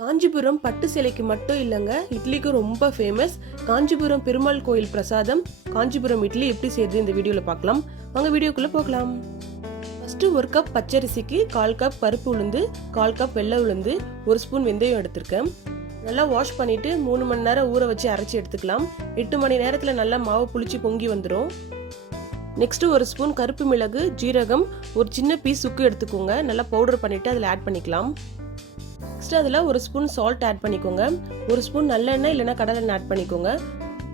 காஞ்சிபுரம் பட்டு சேலைக்கு மட்டும் இல்லைங்க, இட்லிக்கு ரொம்ப ஃபேமஸ். காஞ்சிபுரம் பெருமாள் கோயில் பிரசாதம் காஞ்சிபுரம் இட்லி எப்படி செய்யுது இந்த வீடியோவில் பார்க்கலாம். வாங்க வீடியோக்குள்ளே போகலாம். ஃபஸ்ட்டு 1 கப் பச்சரிசிக்கு 1/4 கப் பருப்பு உளுந்து, 1/4 கப் வெள்ளை உளுந்து, 1 ஸ்பூன் வெந்தயம் எடுத்திருக்கேன். நல்லா வாஷ் பண்ணிவிட்டு 3 மணி நேரம் ஊற வச்சு அரைச்சி எடுத்துக்கலாம். 8 மணி நேரத்தில் நல்லா மாவு புளிச்சு பொங்கி வந்துடும். நெக்ஸ்ட்டு 1 ஸ்பூன் கருப்பு மிளகு, ஜீரகம், ஒரு சின்ன பீஸ் சுக்கு எடுத்துக்கோங்க. நல்லா பவுடர் பண்ணிவிட்டு அதில் ஆட் பண்ணிக்கலாம். நெக்ஸ்ட் அதில் 1 ஸ்பூன் சால்ட் ஆட் பண்ணிக்கோங்க. 1 ஸ்பூன் நல்லெண்ணெய் இல்லைனா கடலெண்ணெய் ஆட் பண்ணிக்கோங்க.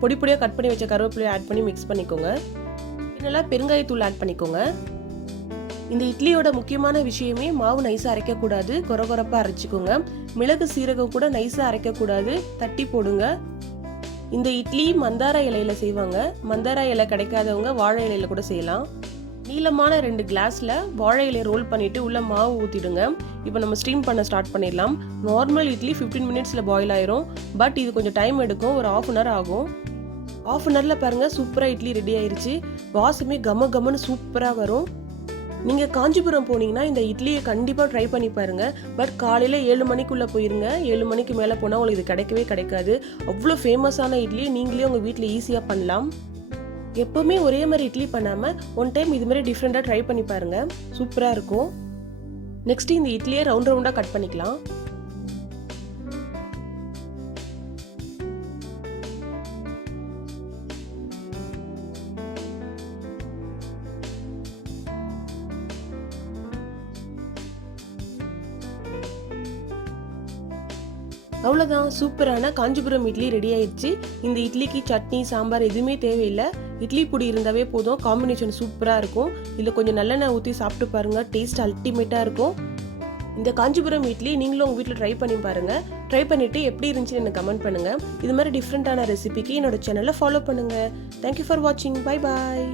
பொடி பொடியாக கட் பண்ணி வச்ச கருவேப்பிலையை ஆட் பண்ணி மிக்ஸ் பண்ணிக்கோங்க. நல்லா பெருங்காயத்தூள் ஆட் பண்ணிக்கோங்க. இந்த இட்லியோட முக்கியமான விஷயமே மாவு நைஸாக அரைக்கக்கூடாது, கொரகொரப்பாக அரைச்சிக்கோங்க. மிளகு சீரகம் கூட நைஸாக அரைக்கக்கூடாது, தட்டி போடுங்க. இந்த இட்லி மந்தார இலையில செய்வாங்க. மந்தார இலை கிடைக்காதவங்க வாழை இலையில கூட செய்யலாம். நீளமான 2 கிளாஸில் வாழை இலையை ரோல் பண்ணிவிட்டு உள்ளே மாவு ஊற்றிடுங்க. இப்போ நம்ம ஸ்டீம் பண்ண ஸ்டார்ட் பண்ணிடலாம். நார்மல் இட்லி 15 மினிட்ஸில் பாயில் ஆயிரும். பட் இது கொஞ்சம் டைம் எடுக்கும், ஒரு 1/2 hour ஆகும். 1/2 hourல பாருங்கள் சூப்பராக இட்லி ரெடி ஆயிடுச்சு. வாசமே கம கமன்னு சூப்பராக வரும். நீங்கள் காஞ்சிபுரம் போனீங்கன்னா இந்த இட்லியை கண்டிப்பாக ட்ரை பண்ணி பாருங்கள். பட் காலையில் 7 மணிக்குள்ளே போயிருங்க. 7 மணிக்கு மேலே போனால் உங்களுக்கு இது கிடைக்கவே கிடைக்காது. அவ்வளோ ஃபேமஸான இட்லியை நீங்களே உங்கள் வீட்டில் ஈஸியாக பண்ணலாம். எப்போவுமே ஒரே மாதிரி இட்லி பண்ணாமல் ஒன் டைம் இது மாதிரி டிஃப்ரெண்ட்டாக ட்ரை பண்ணி பாருங்கள், சூப்பராக இருக்கும். நெக்ஸ்ட் இந்த இட்லியை ரவுண்ட் ரவுண்டாக கட் பண்ணிக்கலாம். அவ்வளோதான், சூப்பரான காஞ்சிபுரம் இட்லி ரெடி ஆயிடுச்சு. இந்த இட்லிக்கு சட்னி சாம்பார் எதுவுமே தேவையில்லை. இட்லி பொடி இருந்தாவே போதும், காம்பினேஷன் சூப்பராக இருக்கும். இதில் கொஞ்சம் நல்லெண்ணெய் ஊற்றி சாப்பிட்டு பாருங்கள், டேஸ்ட் அல்டிமேட்டாக இருக்கும். இந்த காஞ்சிபுரம் இட்லி நீங்களும் உங்கள் வீட்டில் ட்ரை பண்ணி பாருங்கள். ட்ரை பண்ணிவிட்டு எப்படி இருந்துச்சுன்னு எனக்கு கமெண்ட் பண்ணுங்கள். இது மாதிரி டிஃப்ரெண்ட்டான ரெசிபிக்கு என்னோட சேனலை ஃபாலோ பண்ணுங்கள். தேங்க்யூ ஃபார் வாட்சிங். Bye bye.